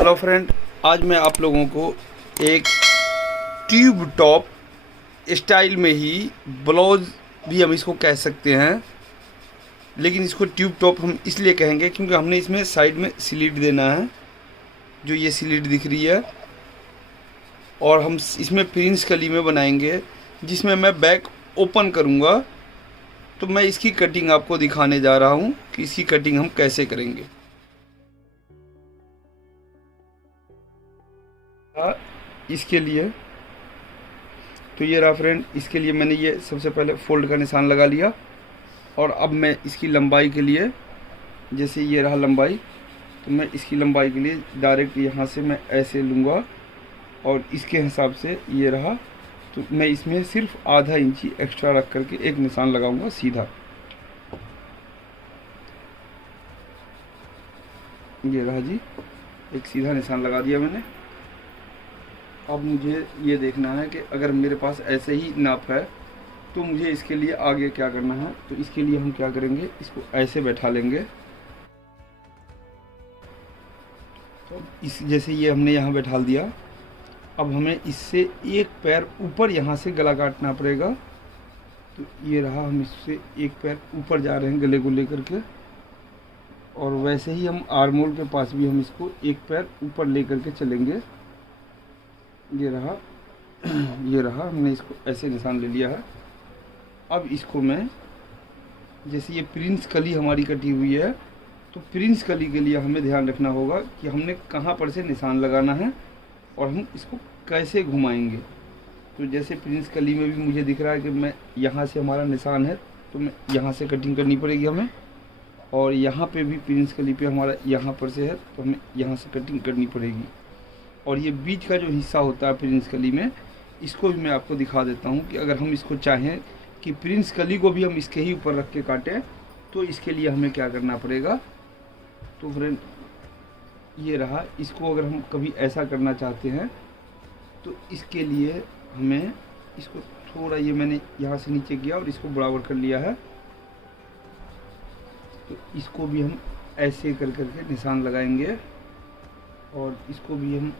Hello friend, आज मैं आप लोगों को एक ट्यूब टॉप स्टाइल में ही ब्लाउज भी हम इसको कह सकते हैं, लेकिन इसको ट्यूब टॉप हम इसलिए कहेंगे क्योंकि हमने इसमें साइड में स्लिट देना है, जो ये स्लिट दिख रही है। और हम इसमें प्रिंस कली में बनाएंगे, जिसमें मैं बैक ओपन करूँगा। तो मैं इसकी कटिंग आपको दिखाने जा रहा हूँ कि इसकी कटिंग हम कैसे करेंगे। इसके लिए तो ये रहा फ्रेंड, इसके लिए मैंने ये सबसे पहले फोल्ड का निशान लगा लिया। और अब मैं इसकी लंबाई के लिए, जैसे ये रहा लंबाई, तो मैं इसकी लंबाई के लिए डायरेक्ट यहाँ से मैं ऐसे लूँगा और इसके हिसाब से ये रहा। तो मैं इसमें सिर्फ आधा इंची एक्स्ट्रा रख करके एक निशान लगाऊंगा सीधा। ये रहा जी, एक सीधा निशान लगा दिया मैंने। अब मुझे ये देखना है कि अगर मेरे पास ऐसे ही नाप है तो मुझे इसके लिए आगे क्या करना है। तो इसके लिए हम क्या करेंगे, इसको ऐसे बैठा लेंगे। तो इस जैसे ये हमने यहाँ बैठा दिया। अब हमें इससे एक पैर ऊपर यहाँ से गला काटना पड़ेगा। तो ये रहा, हम इससे एक पैर ऊपर जा रहे हैं गले को लेकर के। और वैसे ही हम आर्मोल के पास भी हम इसको एक पैर ऊपर लेकर के चलेंगे। ये रहा ये रहा, हमने इसको ऐसे निशान ले लिया है। अब इसको मैं, जैसे ये प्रिंस कली हमारी कटी हुई है, तो प्रिंस कली के लिए हमें ध्यान रखना होगा कि हमने कहाँ पर से निशान लगाना है और हम इसको कैसे घुमाएंगे। तो जैसे प्रिंस कली में भी मुझे दिख रहा है कि मैं यहाँ से हमारा निशान है, तो मैं यहाँ से कटिंग करनी पड़ेगी हमें। और यहाँ पे भी प्रिंस कली पे हमारा यहाँ पर से है, तो हमें यहाँ से कटिंग करनी पड़ेगी। और ये बीच का जो हिस्सा होता है प्रिंस कली में, इसको भी मैं आपको दिखा देता हूँ कि अगर हम इसको चाहें कि प्रिंस कली को भी हम इसके ही ऊपर रख के काटें, तो इसके लिए हमें क्या करना पड़ेगा। तो फ्रेंड ये रहा, इसको अगर हम कभी ऐसा करना चाहते हैं तो इसके लिए हमें इसको थोड़ा, ये मैंने यहाँ से नीचे किया और इसको बराबर कर लिया है। तो इसको भी हम ऐसे कर करके निशान लगाएंगे और इसको भी हम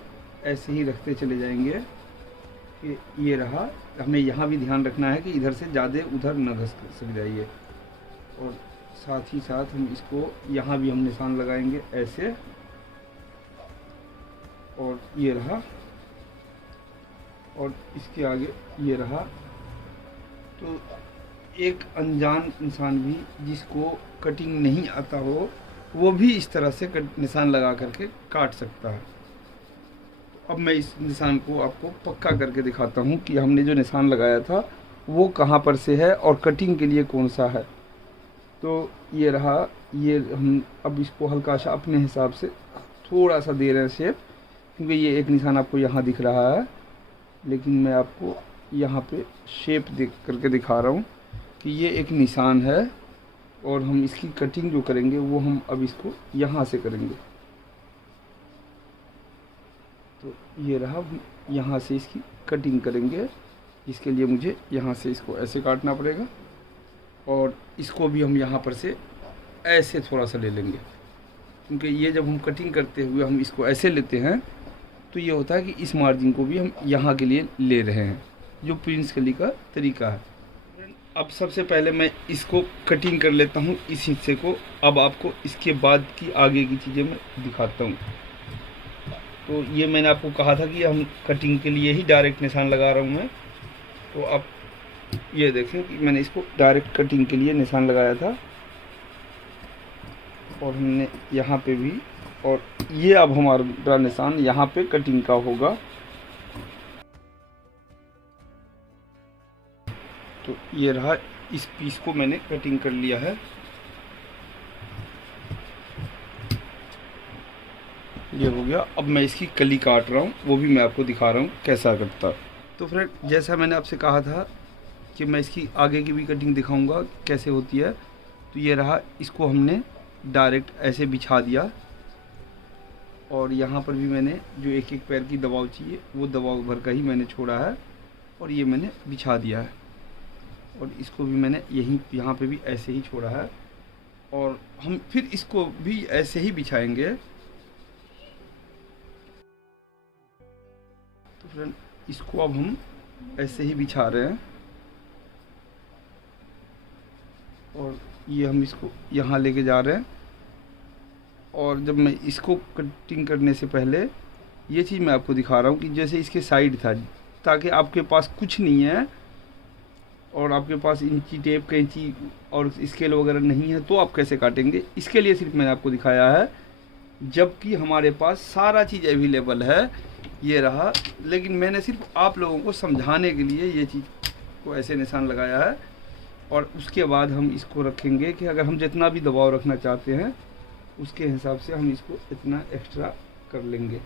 ऐसे ही रखते चले जाएंगे कि ये रहा। हमें यहाँ भी ध्यान रखना है कि इधर से ज़्यादा उधर न घसक जाइए। और साथ ही साथ हम इसको यहाँ भी हम निशान लगाएंगे ऐसे। और ये रहा, और इसके आगे ये रहा। तो एक अनजान इंसान भी, जिसको कटिंग नहीं आता हो, वो भी इस तरह से निशान लगा करके काट सकता है। अब मैं इस निशान को आपको पक्का करके दिखाता हूँ कि हमने जो निशान लगाया था वो कहाँ पर से है और कटिंग के लिए कौन सा है। तो ये रहा, ये हम अब इसको हल्का सा अपने हिसाब से थोड़ा सा दे रहे हैं शेप, क्योंकि ये एक निशान आपको यहाँ दिख रहा है, लेकिन मैं आपको यहाँ पे शेप देख करके दिखा रहा हूँ कि ये एक निशान है। और हम इसकी कटिंग जो करेंगे वो हम अब इसको यहाँ से करेंगे। तो ये रहा, यहाँ से इसकी कटिंग करेंगे। इसके लिए मुझे यहाँ से इसको ऐसे काटना पड़ेगा और इसको भी हम यहाँ पर से ऐसे थोड़ा सा ले लेंगे, क्योंकि ये जब हम कटिंग करते हुए हम इसको ऐसे लेते हैं तो ये होता है कि इस मार्जिन को भी हम यहाँ के लिए ले रहे हैं, जो प्रिंस कली का तरीका है। अब सबसे पहले मैं इसको कटिंग कर लेता हूँ, इस हिस्से को। अब आपको इसके बाद की आगे की चीज़ें मैं दिखाता हूँ। तो ये मैंने आपको कहा था कि हम कटिंग के लिए ही डायरेक्ट निशान लगा रहा हूँ मैं। तो आप ये देखें कि मैंने इसको डायरेक्ट कटिंग के लिए निशान लगाया था, और हमने यहाँ पे भी, और ये अब हमारा निशान यहाँ पे कटिंग का होगा। तो ये रहा, इस पीस को मैंने कटिंग कर लिया है। ये हो गया। अब मैं इसकी कली काट रहा हूँ, वो भी मैं आपको दिखा रहा हूँ कैसा करता। तो फ्रेंड, जैसा मैंने आपसे कहा था कि मैं इसकी आगे की भी कटिंग दिखाऊंगा कैसे होती है। तो ये रहा, इसको हमने डायरेक्ट ऐसे बिछा दिया, और यहाँ पर भी मैंने जो एक एक पैर की दबाव चाहिए वो दबाव भर का ही मैंने छोड़ा है, और ये मैंने बिछा दिया है। और इसको भी मैंने यहाँ पे भी ऐसे ही छोड़ा है, और हम फिर इसको भी ऐसे ही बिछाएंगे। तो फ्रेंड इसको अब हम ऐसे ही बिछा रहे हैं और ये हम इसको यहाँ लेके जा रहे हैं। और जब मैं इसको कटिंग करने से पहले ये चीज़ मैं आपको दिखा रहा हूँ कि जैसे इसके साइड था, ताकि आपके पास कुछ नहीं है और आपके पास इंची टेप कैंची और स्केल वगैरह नहीं है तो आप कैसे काटेंगे, इसके लिए सिर्फ मैंने आपको दिखाया है। जबकि हमारे पास सारा चीज़ अवेलेबल है, ये रहा, लेकिन मैंने सिर्फ आप लोगों को समझाने के लिए ये चीज़ को ऐसे निशान लगाया है। और उसके बाद हम इसको रखेंगे कि अगर हम जितना भी दबाव रखना चाहते हैं उसके हिसाब से हम इसको इतना एक्स्ट्रा कर लेंगे।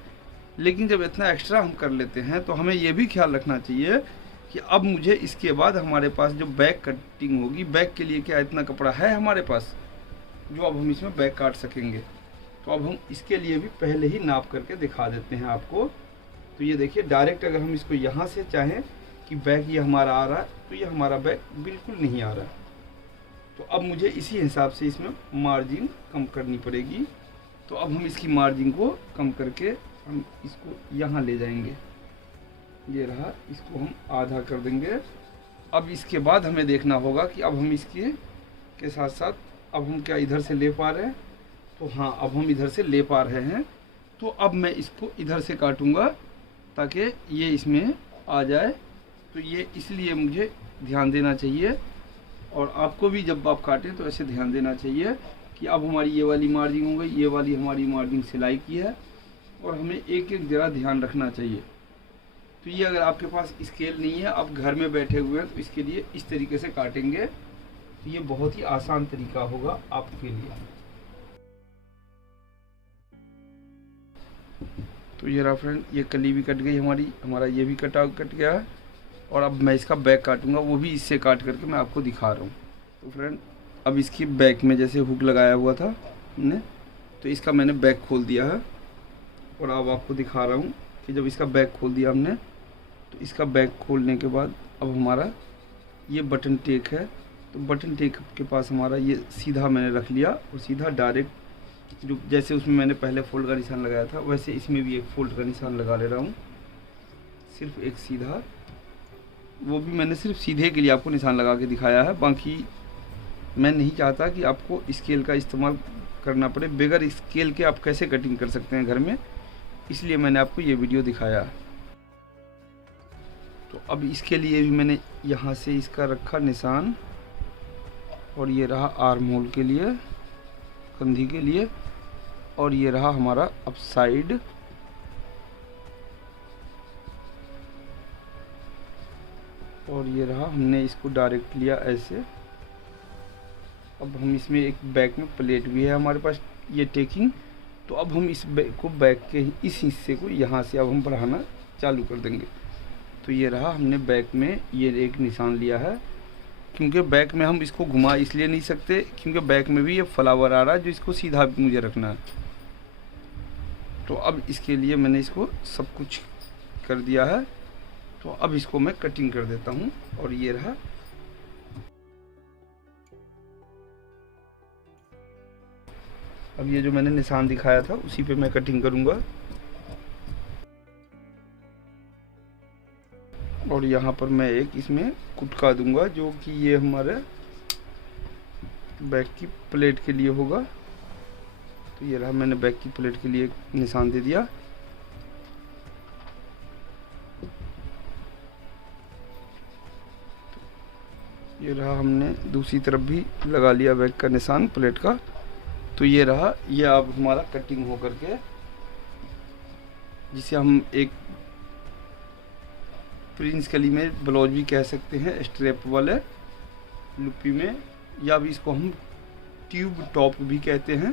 लेकिन जब इतना एक्स्ट्रा हम कर लेते हैं तो हमें ये भी ख्याल रखना चाहिए कि अब मुझे इसके बाद हमारे पास जो बैक कटिंग होगी, बैक के लिए क्या इतना कपड़ा है हमारे पास जो अब हम इसमें बैक काट सकेंगे। तो अब हम इसके लिए भी पहले ही नाप करके दिखा देते हैं आपको। तो ये देखिए, डायरेक्ट अगर हम इसको यहाँ से चाहें कि बैक ये हमारा आ रहा है तो ये हमारा बैक बिल्कुल नहीं आ रहा है। तो अब मुझे इसी हिसाब से इसमें मार्जिन कम करनी पड़ेगी। तो अब हम इसकी मार्जिन को कम करके हम इसको यहाँ ले जाएंगे, ये रहा, इसको हम आधा कर देंगे। अब इसके बाद हमें देखना होगा कि अब हम इसके के साथ साथ अब हम क्या इधर से ले पा रहे हैं। तो हाँ, अब हम इधर से ले पा रहे हैं। तो अब मैं इसको इधर से काटूंगा ताकि ये इसमें आ जाए। तो ये इसलिए मुझे ध्यान देना चाहिए और आपको भी जब आप काटें तो ऐसे ध्यान देना चाहिए कि अब हमारी ये वाली मार्जिन हो गई, ये वाली हमारी मार्जिन सिलाई की है और हमें एक एक जरा ध्यान रखना चाहिए। तो ये अगर आपके पास स्केल नहीं है, आप घर में बैठे हुए हैं, तो इसके लिए इस तरीके से काटेंगे तो ये बहुत ही आसान तरीका होगा आपके लिए। तो ये रहा फ्रेंड, ये कली भी कट गई हमारा ये भी कट गया है। और अब मैं इसका बैक काटूंगा, वो भी इससे काट करके मैं आपको दिखा रहा हूँ। तो फ्रेंड अब इसकी बैक में जैसे हुक लगाया हुआ था हमने, तो इसका मैंने बैक खोल दिया है और अब आपको दिखा रहा हूँ कि जब इसका बैक खोल दिया हमने, तो इसका बैक खोलने के बाद अब हमारा ये बटन टेक है। तो बटन टेक के पास हमारा ये सीधा मैंने रख लिया और सीधा डायरेक्ट जो जैसे उसमें मैंने पहले फोल्ड का निशान लगाया था वैसे इसमें भी एक फोल्ड का निशान लगा ले रहा हूँ। सिर्फ एक सीधा, वो भी मैंने सिर्फ सीधे के लिए आपको निशान लगा के दिखाया है। बाकी मैं नहीं चाहता कि आपको स्केल का इस्तेमाल करना पड़े। बगैर स्केल के आप कैसे कटिंग कर सकते हैं घर में, इसलिए मैंने आपको ये वीडियो दिखाया। तो अब इसके लिए भी मैंने यहाँ से इसका रखा निशान और ये रहा आर्म होल के लिए, कंधी के लिए, और ये रहा हमारा अब साइड। और ये रहा, हमने इसको डायरेक्ट लिया ऐसे। अब हम इसमें एक बैक में प्लेट भी है हमारे पास ये टेकिंग। तो अब हम इस बैक को, बैक के इस हिस्से को यहाँ से अब हम बढ़ाना चालू कर देंगे। तो ये रहा, हमने बैक में ये एक निशान लिया है, क्योंकि बैक में हम इसको घुमा इसलिए नहीं सकते क्योंकि बैक में भी ये फ्लावर आ रहा है जो इसको सीधा भी मुझे रखना है। तो अब इसके लिए मैंने इसको सब कुछ कर दिया है। तो अब इसको मैं कटिंग कर देता हूँ और ये रहा। अब ये जो मैंने निशान दिखाया था उसी पे मैं कटिंग करूँगा। और यहाँ पर मैं एक इसमें कुटका दूंगा जो कि ये हमारे बैक की प्लेट के लिए होगा। तो ये रहा, मैंने बैक की प्लेट के लिए एक निशान दे दिया। ये रहा, हमने दूसरी तरफ भी लगा लिया बैक का निशान प्लेट का। तो ये रहा, ये अब हमारा कटिंग हो करके, जिसे हम एक प्रिंस कली में ब्लाउज भी कह सकते हैं, स्ट्रेप वाले लुपी में, या भी इसको हम ट्यूब टॉप भी कहते हैं।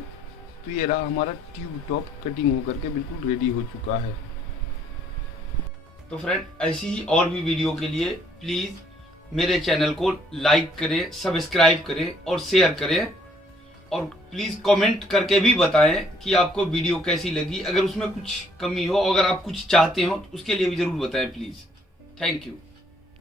तो ये रहा हमारा ट्यूब टॉप कटिंग होकर के बिल्कुल रेडी हो चुका है। तो फ्रेंड ऐसी ही और भी वीडियो के लिए प्लीज़ मेरे चैनल को लाइक करें, सब्सक्राइब करें और शेयर करें। और प्लीज़ कमेंट करके भी बताएं कि आपको वीडियो कैसी लगी। अगर उसमें कुछ कमी हो, अगर आप कुछ चाहते हो तो उसके लिए भी ज़रूर बताएं प्लीज़। Thank you.